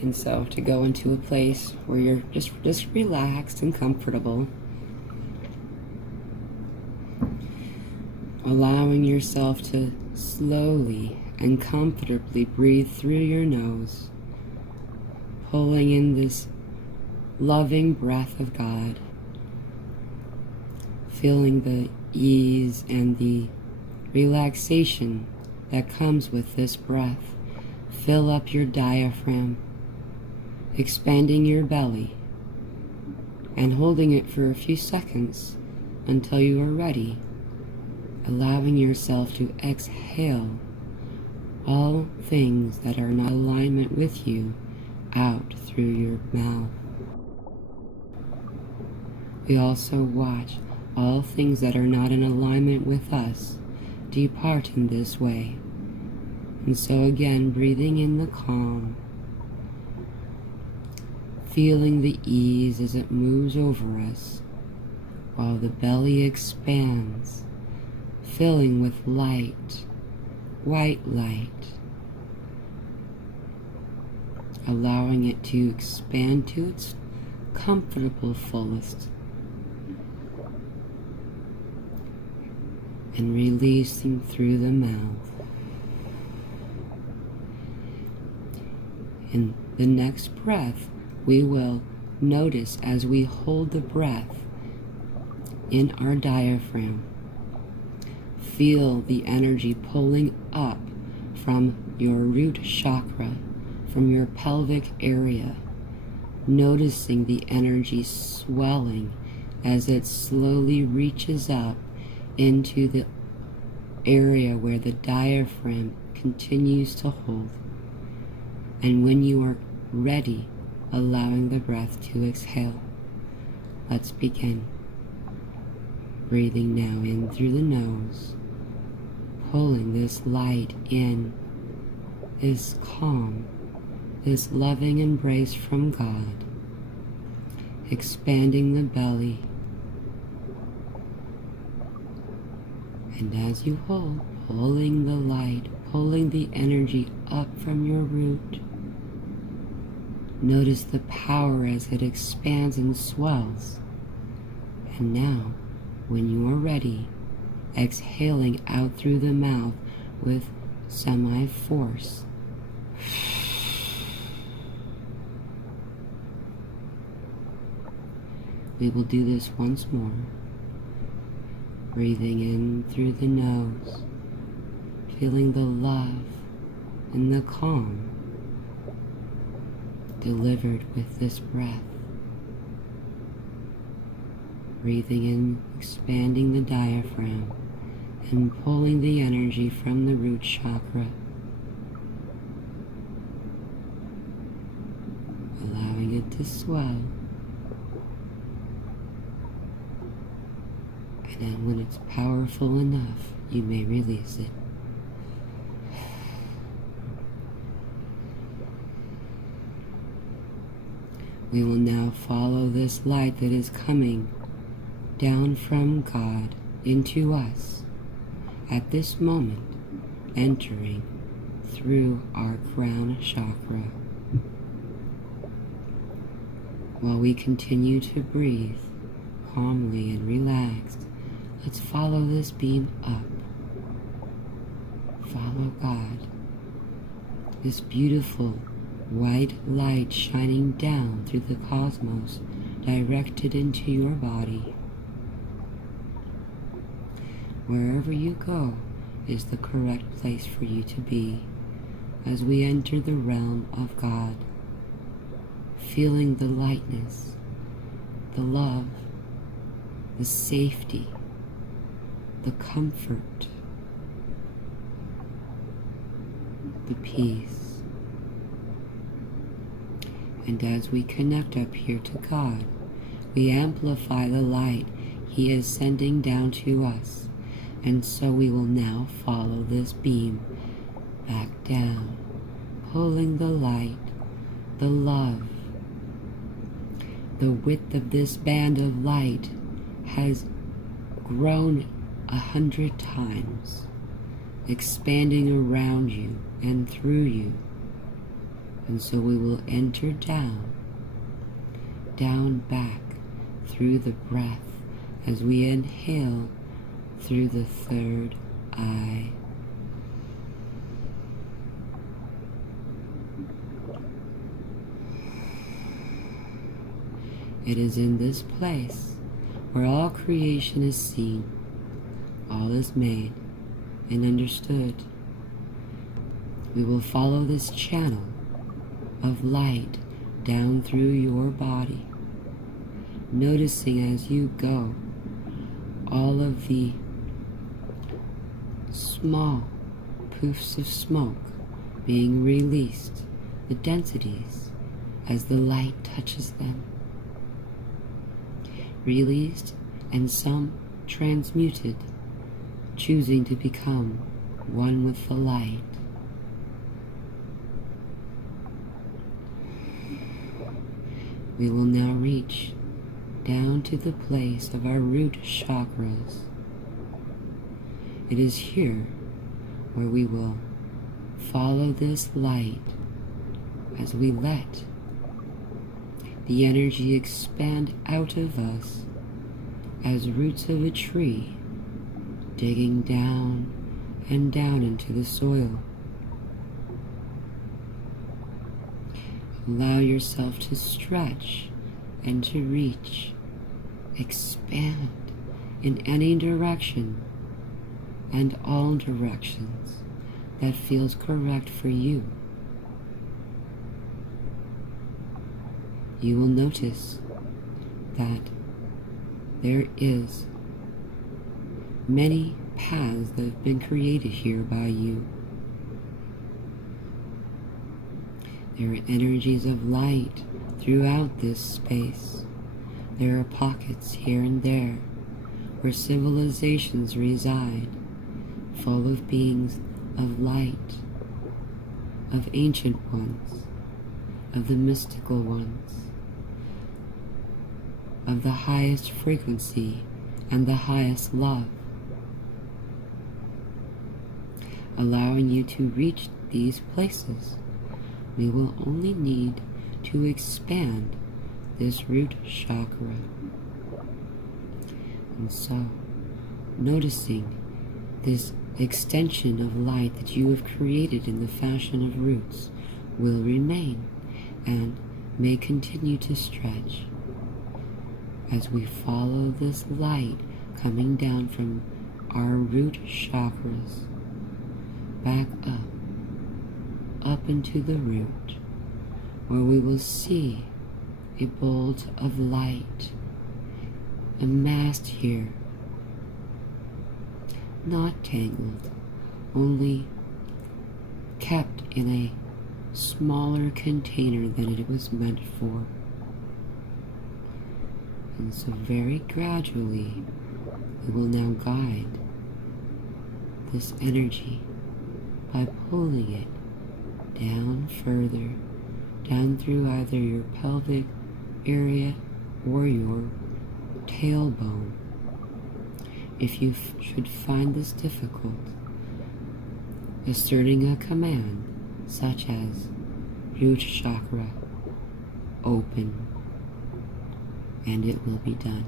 And so to go into a place where you're just relaxed and comfortable, allowing yourself to slowly and comfortably breathe through your nose, pulling in this loving breath of God, feeling the ease and the relaxation that comes with this breath. Fill up your diaphragm, expanding your belly, and holding it for a few seconds until you are ready, allowing yourself to exhale all things that are not in alignment with you out through your mouth. We also watch all things that are not in alignment with us depart in this way. And so again, breathing in the calm, feeling the ease as it moves over us, while the belly expands, filling with light, white light, allowing it to expand to its comfortable fullest, and releasing through the mouth. In the next breath, we will notice as we hold the breath in our diaphragm, feel the energy pulling up from your root chakra, from your pelvic area, noticing the energy swelling as it slowly reaches up into the area where the diaphragm continues to hold. And when you are ready, allowing the breath to exhale. Let's begin. Breathing now in through the nose, pulling this light in, this calm, this loving embrace from God, expanding the belly. And as you hold, pulling the light, pulling the energy up from your root, notice the power as it expands and swells. And now, when you are ready, exhaling out through the mouth with semi-force. We will do this once more. Breathing in through the nose, feeling the love and the calm delivered with this breath. Breathing in, expanding the diaphragm and pulling the energy from the root chakra, allowing it to swell. And then when it's powerful enough, you may release it. We will now follow this light that is coming down from God into us at this moment, entering through our crown chakra. While we continue to breathe calmly and relaxed, let's follow this beam up. Follow God. This beautiful white light shining down through the cosmos, directed into your body. Wherever you go is the correct place for you to be as we enter the realm of God, feeling the lightness, the love, the safety, the comfort, the peace. And as we connect up here to God, we amplify the light He is sending down to us. And so we will now follow this beam back down, pulling the light, the love. The width of this band of light has grown 100 times, expanding around you and through you And so we will enter down back through the breath as we inhale through the third eye. It is in this place where all creation is seen, all is made and understood. We will follow this channel of light down through your body, noticing as you go all of the small poofs of smoke being released, the densities as the light touches them, released and some transmuted, choosing to become one with the light. We will now reach down to the place of our root chakras. It is here where we will follow this light as we let the energy expand out of us as roots of a tree digging down and down into the soil. Allow yourself to stretch and to reach, expand in any direction and all directions that feels correct for you. You will notice that there is many paths that have been created here by you. There are energies of light throughout this space. There are pockets here and there where civilizations reside, full of beings of light, of ancient ones, of the mystical ones, of the highest frequency and the highest love, allowing you to reach these places. We will only need to expand this root chakra. And so, noticing this extension of light that you have created in the fashion of roots will remain and may continue to stretch as we follow this light coming down from our root chakras back up into the root, where we will see a bolt of light amassed here, not tangled, only kept in a smaller container than it was meant for. And so very gradually we will now guide this energy by pulling it down further, down through either your pelvic area or your tailbone. If you should find this difficult, asserting a command such as root chakra, open, and it will be done.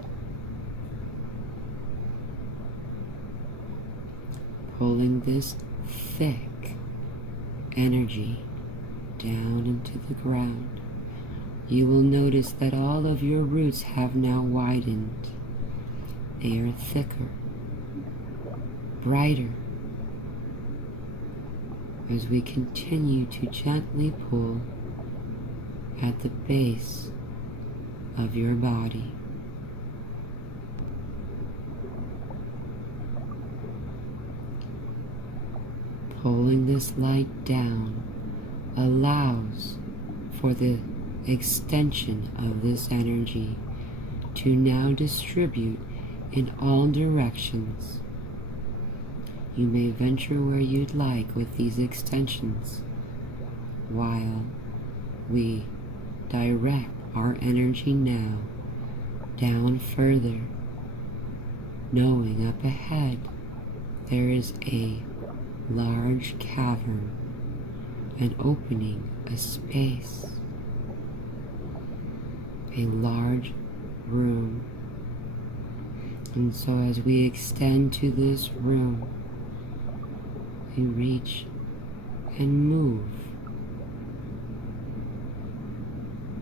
Pulling this thick energy down into the ground, you will notice that all of your roots have now widened. They are thicker, brighter, as we continue to gently pull at the base of your body. Pulling this light down allows for the extension of this energy to now distribute in all directions. You may venture where you'd like with these extensions while we direct our energy now down further, knowing up ahead there is a large cavern and opening a space, a large room. And so as we extend to this room, we reach and move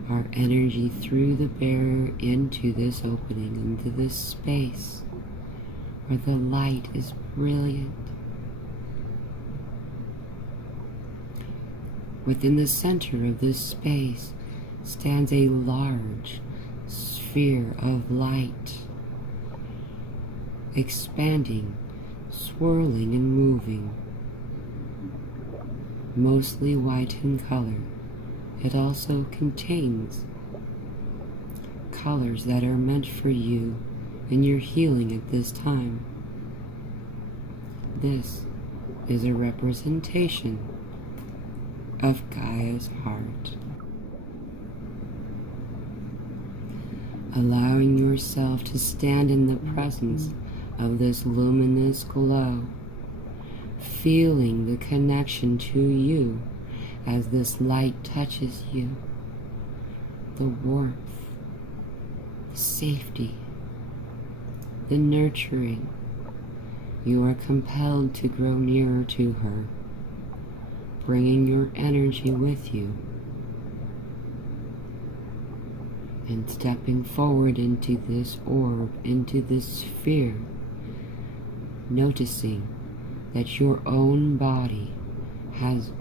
our energy through the barrier into this opening, into this space where the light is brilliant. Within the center of this space stands a large sphere of light, expanding, swirling, and moving. Mostly white in color, it also contains colors that are meant for you in your healing at this time. This is a representation of Gaia's heart. Allowing yourself to stand in the presence of this luminous glow, feeling the connection to you as this light touches you, the warmth, the safety, the nurturing. You are compelled to grow nearer to her, bringing your energy with you and stepping forward into this orb, into this sphere, noticing that your own body has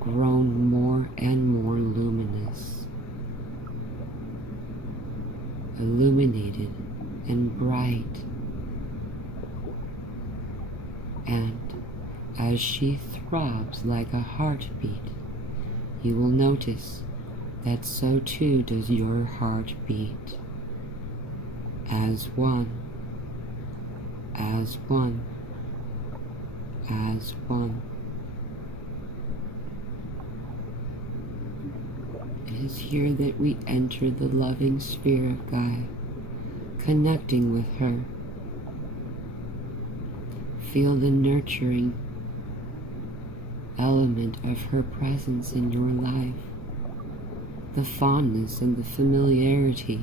grown more and more luminous, illuminated and bright. And as she throbs like a heartbeat, you will notice that so too does your heart beat, as one, as one, as one. It is here that we enter the loving sphere of Gaia, connecting with her. Feel the nurturing element of her presence in your life, the fondness and the familiarity.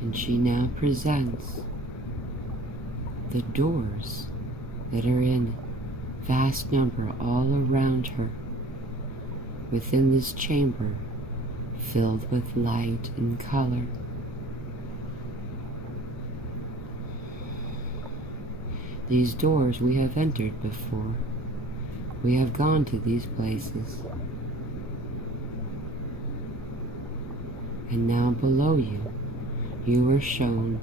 And she now presents the doors that are in vast number all around her within this chamber filled with light and color. These doors we have entered before. We have gone to these places. And now below you, you are shown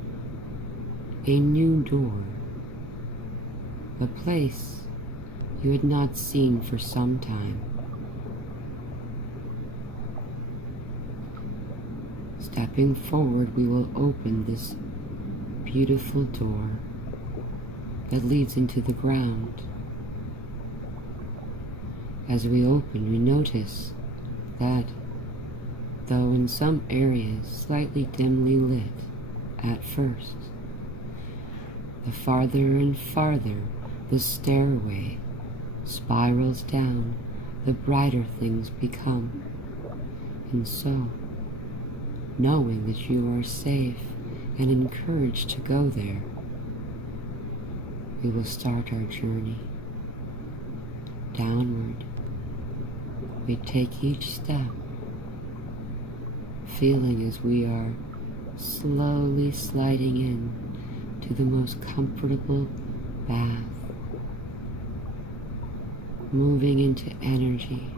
a new door, a place you had not seen for some time. Stepping forward, we will open this beautiful door that leads into the ground. As we open, we notice that, though in some areas slightly dimly lit at first, the farther and farther the stairway spirals down, the brighter things become. And so, knowing that you are safe and encouraged to go there, we will start our journey downward. We take each step, feeling as we are slowly sliding in to the most comfortable bath, moving into energy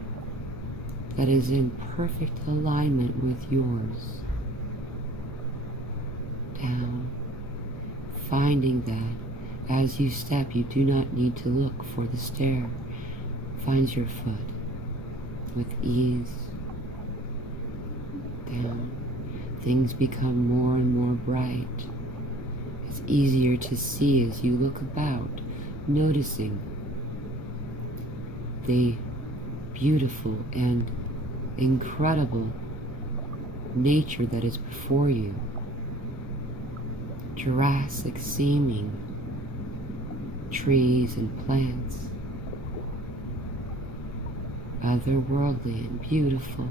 that is in perfect alignment with yours. Down, finding that as you step, you do not need to look for the stair. Finds your foot with ease. Down, things become more and more bright. It's easier to see as you look about, noticing the beautiful and incredible nature that is before you. Jurassic seeming, trees and plants, otherworldly and beautiful.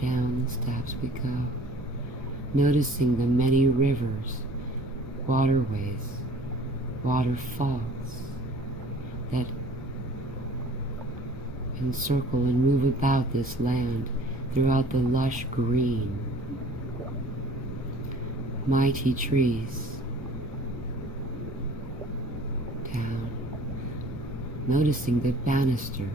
Down the steps we go, noticing the many rivers, waterways, waterfalls that encircle and move about this land throughout the lush green. Mighty trees. Down, noticing the banister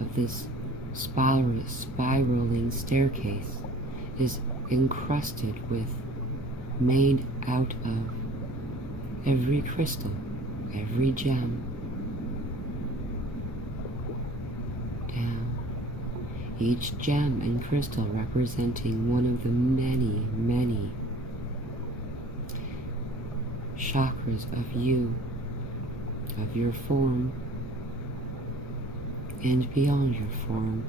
of this spiraling staircase is encrusted with, made out of, every crystal, every gem. Down, each gem and crystal representing one of the many, many chakras of you, of your form, and beyond your form.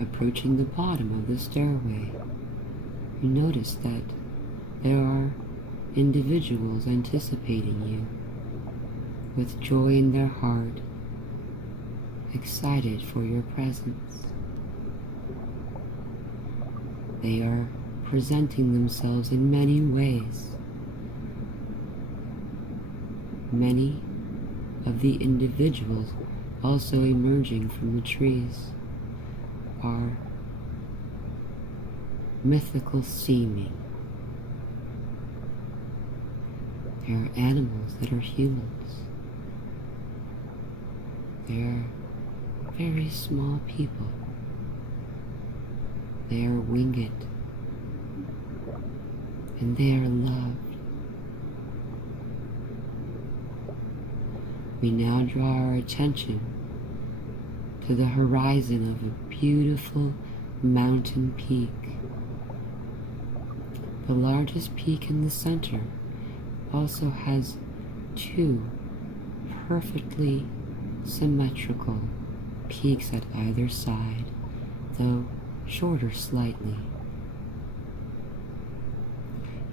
Approaching the bottom of the stairway, you notice that there are individuals anticipating you with joy in their heart, excited for your presence. They are presenting themselves in many ways. Many of the individuals also emerging from the trees are mythical seeming. There are animals that are humans. They are very small people. They are winged, and they are loved. We now draw our attention to the horizon of a beautiful mountain peak. The largest peak in the center also has two perfectly symmetrical peaks at either side, though shorter slightly.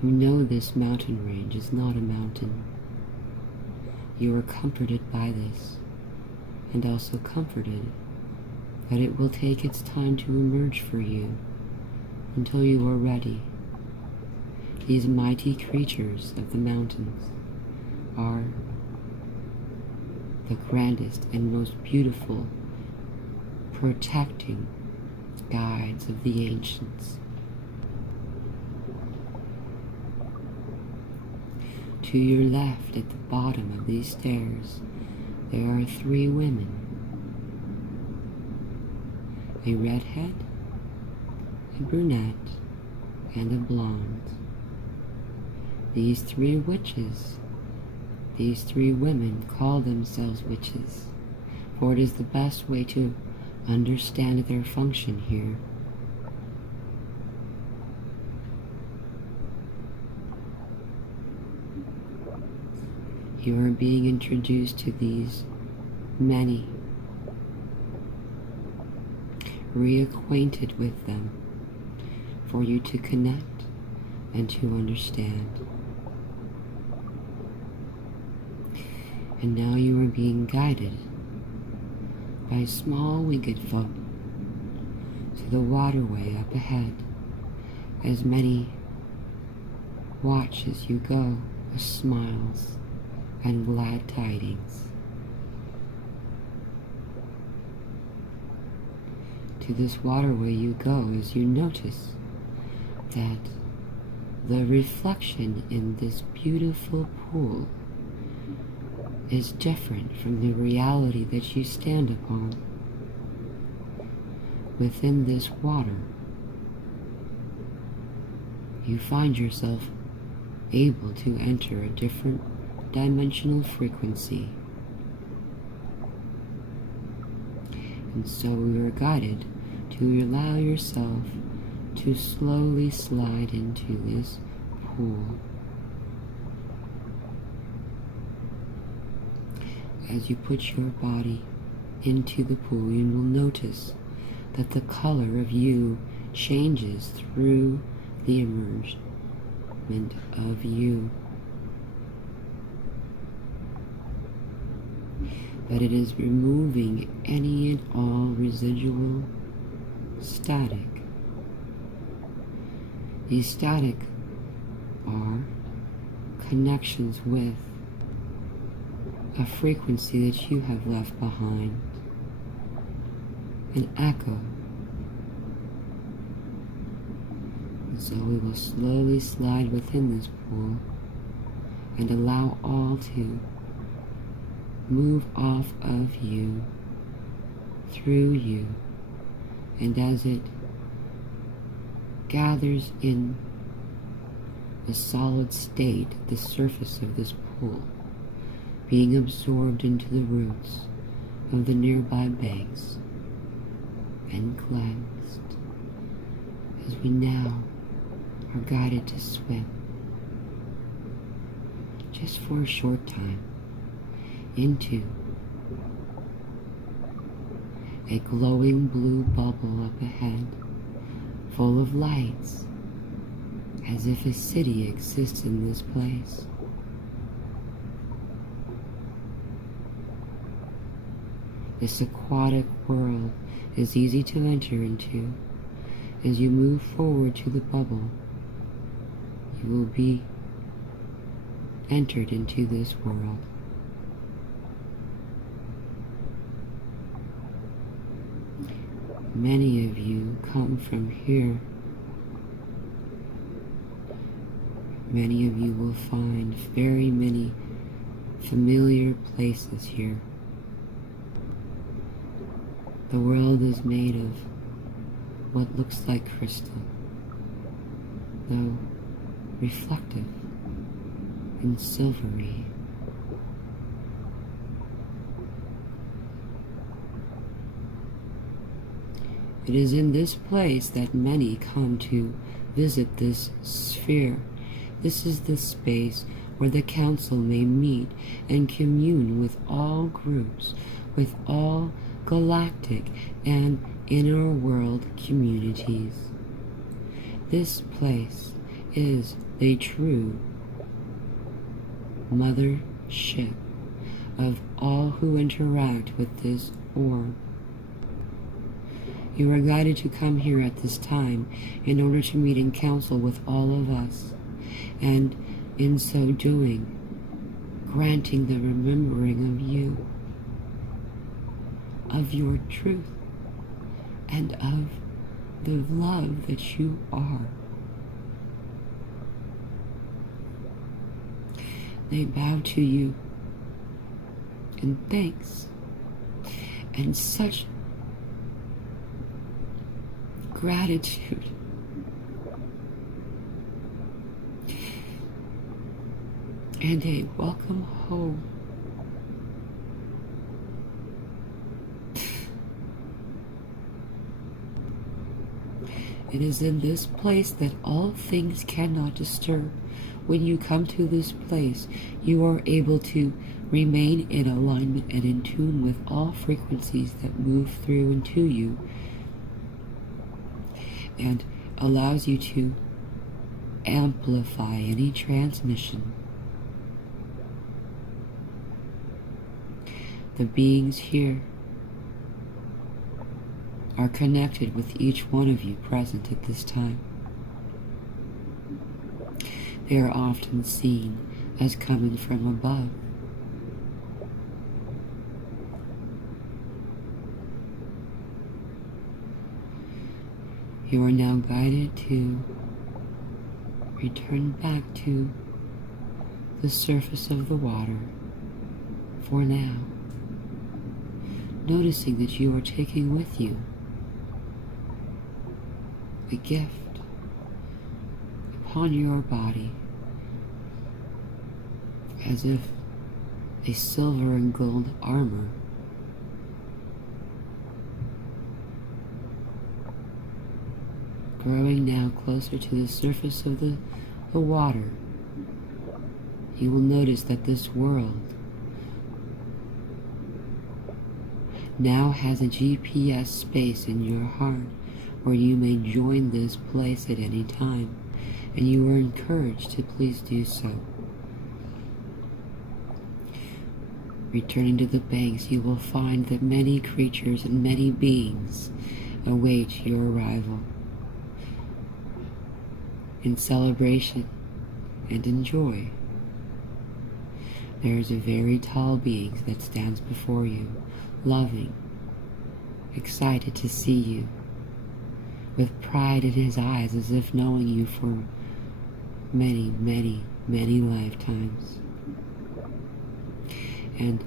You know this mountain range is not a mountain. You are comforted by this, and also comforted that it will take its time to emerge for you until you are ready. These mighty creatures of the mountains are the grandest and most beautiful protecting guides of the ancients. To your left, at the bottom of these stairs, there are three women. A redhead, a brunette, and a blonde. These three witches, these three women call themselves witches, for it is the best way to understand their function here. You are being introduced to these many, reacquainted with them, for you to connect and to understand. And now you are being guided by small winged folk to the waterway up ahead, as many watch as you go with smiles and glad tidings. To this waterway you go as you notice that the reflection in this beautiful pool is different from the reality that you stand upon. Within this water, you find yourself able to enter a different dimensional frequency. And so you are guided to allow yourself to slowly slide into this pool. As you put your body into the pool, you will notice that the color of you changes through the immersion embodiment of you. But it is removing any and all residual static. These static are connections with a frequency that you have left behind, an echo. And so we will slowly slide within this pool and allow all to move off of you, through you, and as it gathers in a solid state at the surface of this pool, being absorbed into the roots of the nearby banks and cleansed, as we now are guided to swim just for a short time into a glowing blue bubble up ahead, full of lights, as if a city exists in this place. This aquatic world is easy to enter into. As you move forward to the bubble, you will be entered into this world. Many of you come from here. Many of you will find very many familiar places here. The world is made of what looks like crystal, though reflective and silvery. It is in this place that many come to visit this sphere. This is the space where the council may meet and commune with all groups, with all galactic and inner world communities. This place is the true mothership of all who interact with this orb. You are guided to come here at this time in order to meet in council with all of us, and in so doing, granting the remembering of you, of your truth, and of the love that you are. They bow to you in thanks and such gratitude. And a welcome home. It is in this place that all things cannot disturb. When you come to this place, you are able to remain in alignment and in tune with all frequencies that move through and to you, and allows you to amplify any transmission. The beings here are connected with each one of you present at this time. They are often seen as coming from above. You are now guided to return back to the surface of the water for now, noticing that you are taking with you a gift upon your body, as if a silver and gold armor. Growing now closer to the surface of the water, you will notice that this world now has a GPS space in your heart where you may join this place at any time, and you are encouraged to please do so. Returning to the banks, you will find that many creatures and many beings await your arrival in celebration and in joy. There is a very tall being that stands before you, loving, excited to see you, with pride in his eyes as if knowing you for many, many, many lifetimes, and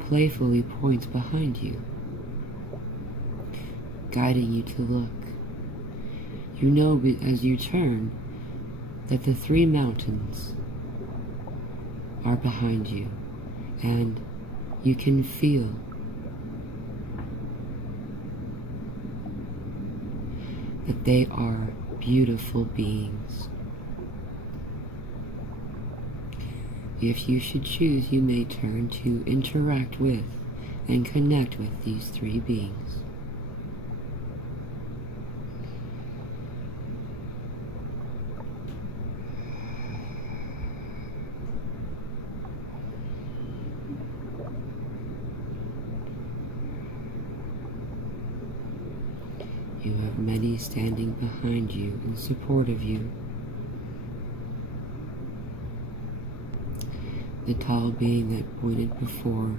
playfully points behind you, guiding you to look. You know as you turn that the 3 mountains are behind you, and you can feel that they are beautiful beings. If you should choose, you may turn to interact with and connect with these 3 beings. You have many standing behind you in support of you. The tall being that pointed before,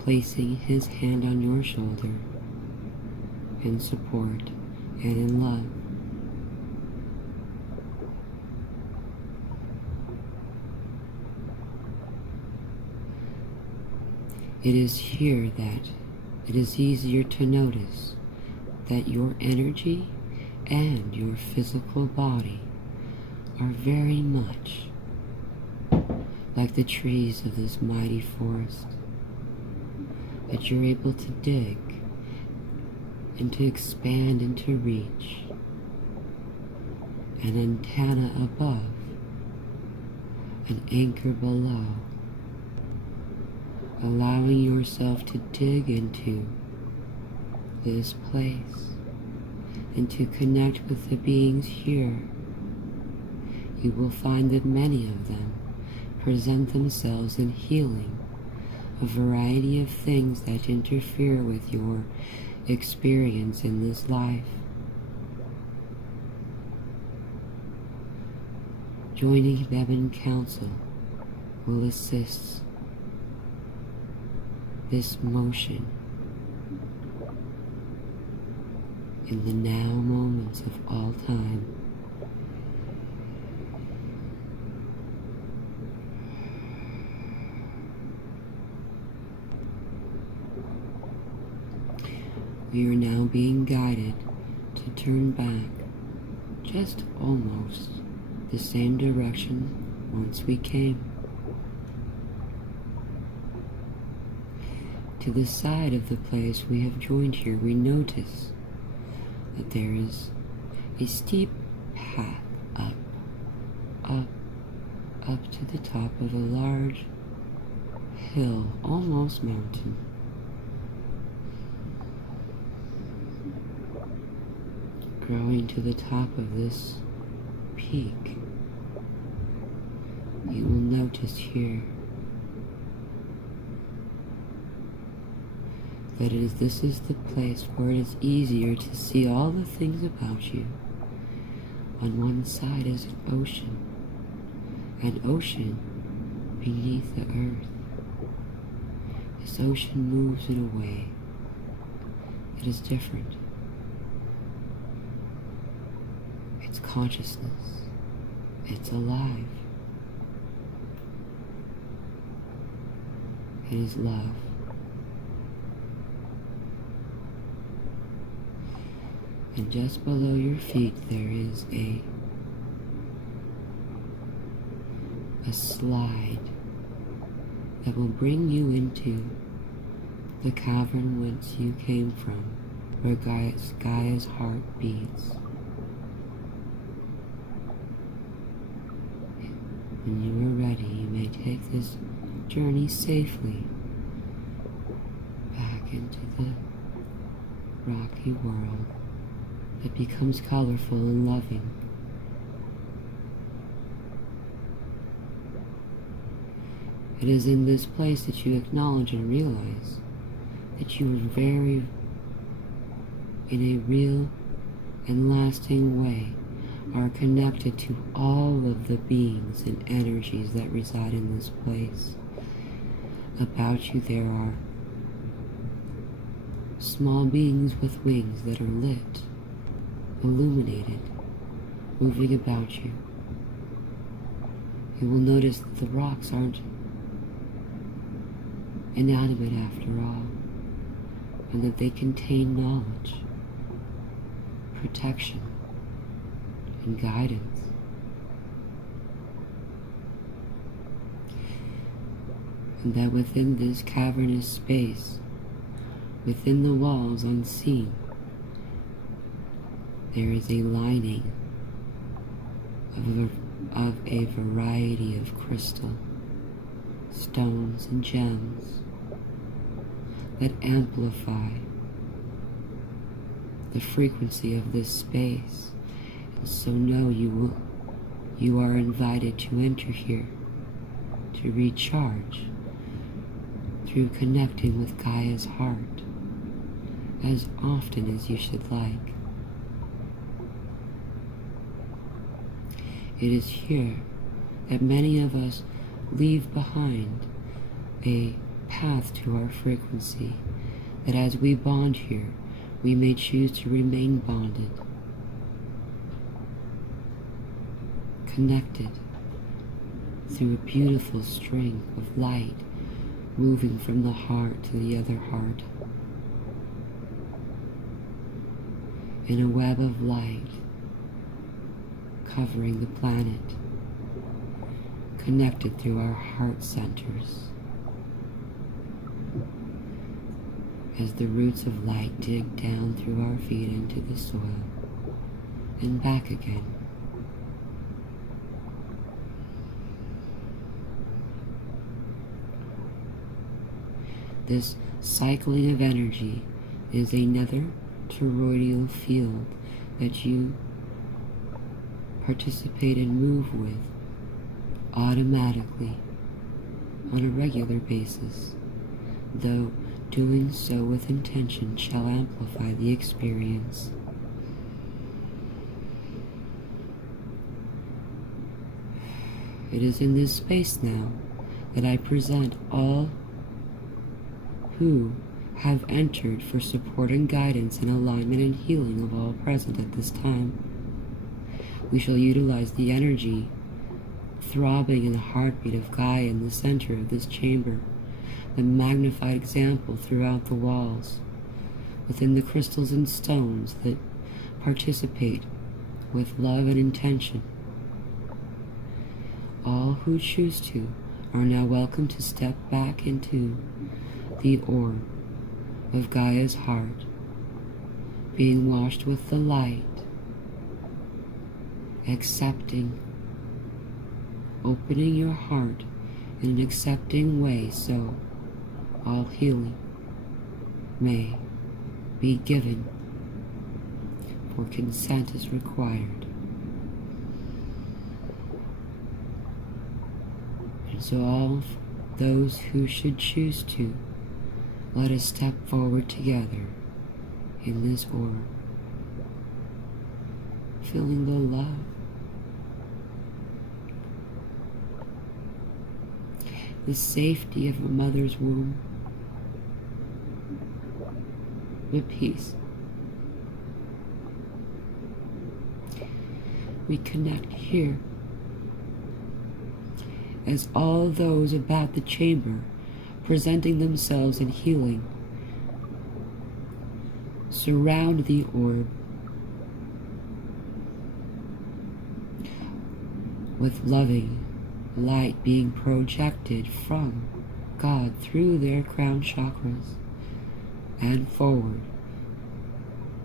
placing his hand on your shoulder in support and in love. It is here that it is easier to notice that your energy and your physical body are very much like the trees of this mighty forest, that you're able to dig and to expand and to reach an antenna above, an anchor below, allowing yourself to dig into this place and to connect with the beings here. You will find that many of them present themselves in healing a variety of things that interfere with your experience in this life. Joining them in council will assist this motion in the now moments of all time. We are now being guided to turn back just almost the same direction once we came. To the side of the place we have joined here, we notice that there is a steep path up to the top of a large hill, almost mountain. Growing to the top of this peak, you will notice here that this is the place where it is easier to see all the things about you. On one side is an ocean beneath the earth. This ocean moves in a way that is different. It's consciousness. It's alive. It is love. And just below your feet there is a slide that will bring you into the cavern whence you came from, where Gaia's heart beats. When you are ready, you may take this journey safely back into the rocky world that becomes colorful and loving. It is in this place that you acknowledge and realize that you are very, in a real and lasting way, are connected to all of the beings and energies that reside in this place. About you there are small beings with wings that are lit, illuminated, moving about you. You will notice that the rocks aren't inanimate after all, and that they contain knowledge, protection, and guidance. And that within this cavernous space, within the walls unseen, there is a lining of a variety of crystal, stones, and gems that amplify the frequency of this space. And so know you are invited to enter here to recharge through connecting with Gaia's heart as often as you should like. It is here that many of us leave behind a path to our frequency, that as we bond here, we may choose to remain bonded, connected through a beautiful string of light moving from the heart to the other heart, in a web of light covering the planet, connected through our heart centers, as the roots of light dig down through our feet into the soil and back again. This cycling of energy is another toroidal field that you participate and move with automatically on a regular basis, though doing so with intention shall amplify the experience. It is in this space now that I present all who have entered for support and guidance and alignment and healing of all present at this time. We shall utilize the energy throbbing in the heartbeat of Gaia in the center of this chamber, the magnified example throughout the walls, within the crystals and stones that participate with love and intention. All who choose to are now welcome to step back into the orb of Gaia's heart, being washed with the light, accepting, opening your heart in an accepting way, so all healing may be given, for consent is required. And so all those who should choose to, let us step forward together in this orb, feeling the love, the safety of a mother's womb, the peace. We connect here as all those about the chamber presenting themselves in healing surround the orb with loving light being projected from God through their crown chakras and forward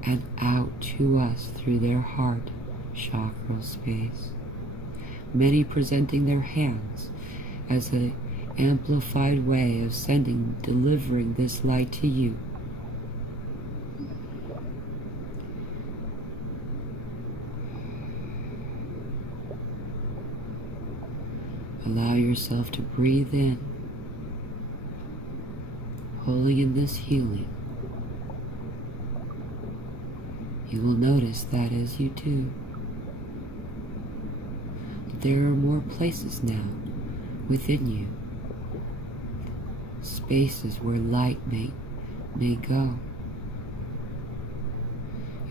and out to us through their heart chakra space. Many presenting their hands as an amplified way of delivering this light to you. Allow yourself to breathe in pulling in this healing, you will notice that as you do, there are more places now within you, spaces where light may go.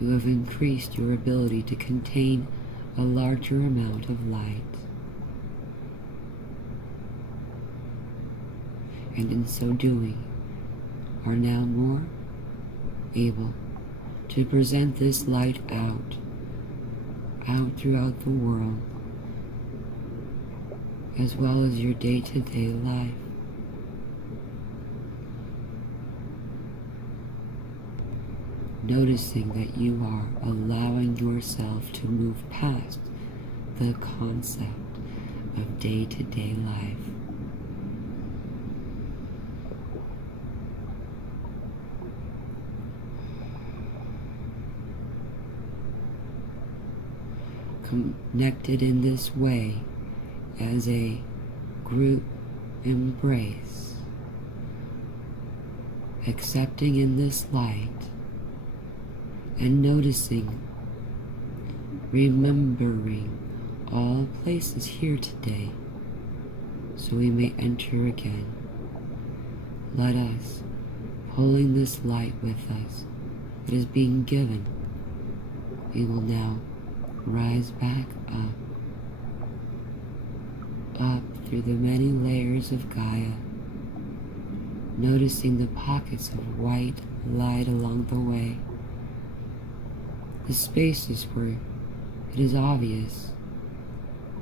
You have increased your ability to contain a larger amount of light, and in so doing are now more able to present this light out throughout the world, as well as your day-to-day life. Noticing that you are allowing yourself to move past the concept of day-to-day life. Connected in this way as a group embrace, accepting in this light, and noticing, remembering all places here today, so we may enter again. Let us, pulling this light with us that is being given, we will now rise back up through the many layers of Gaia, noticing the pockets of white light along the way, the spaces where it is obvious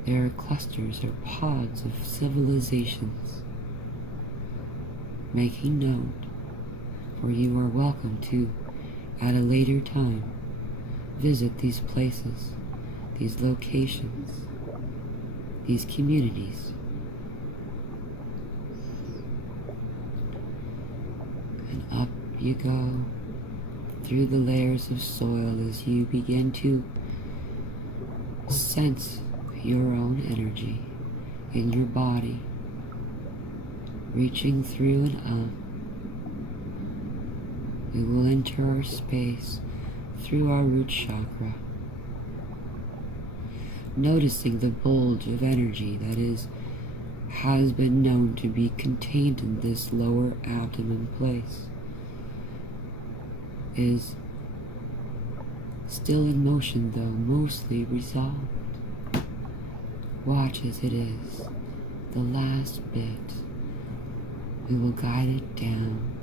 there are clusters or pods of civilizations. Making note, for you are welcome to, at a later time, visit these places, these locations, these communities. And up you go through the layers of soil as you begin to sense your own energy in your body, reaching through and up. We will enter our space through our root chakra, noticing the bulge of energy that has been known to be contained in this lower abdomen place is still in motion, though mostly resolved. Watch as it is the last bit. We will guide it down,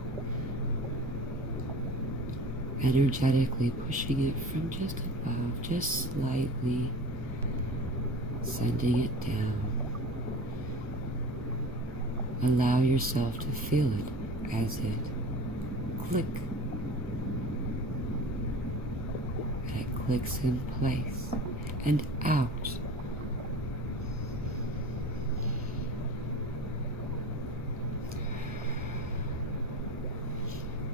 energetically pushing it from just above, just slightly, sending it down. Allow yourself to feel it as it click. And it clicks in place and out.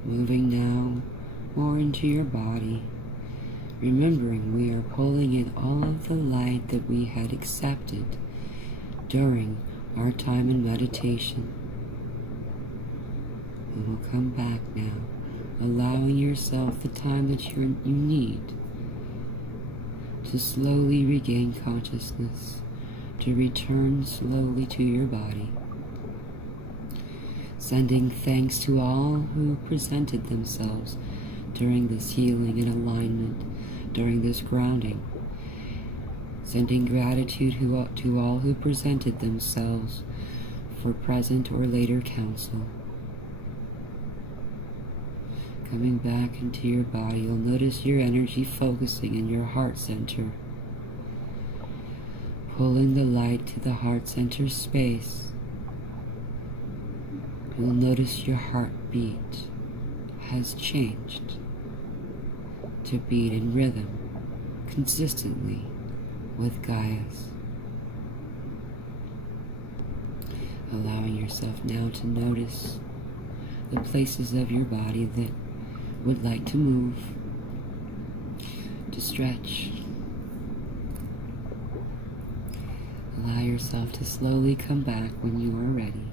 Moving now more into your body, remembering we are pulling in all of the light that we had accepted during our time in meditation. We will come back now, allowing yourself the time that you need to slowly regain consciousness, to return slowly to your body. Sending thanks to all who presented themselves during this healing and alignment, during this grounding. Sending gratitude to all who presented themselves for present or later counsel. Coming back into your body, you'll notice your energy focusing in your heart center. Pulling the light to the heart center space. You'll notice your heartbeat has changed to beat in rhythm consistently with Gaia's. Allowing yourself now to notice the places of your body that would like to move, to stretch. Allow yourself to slowly come back when you are ready.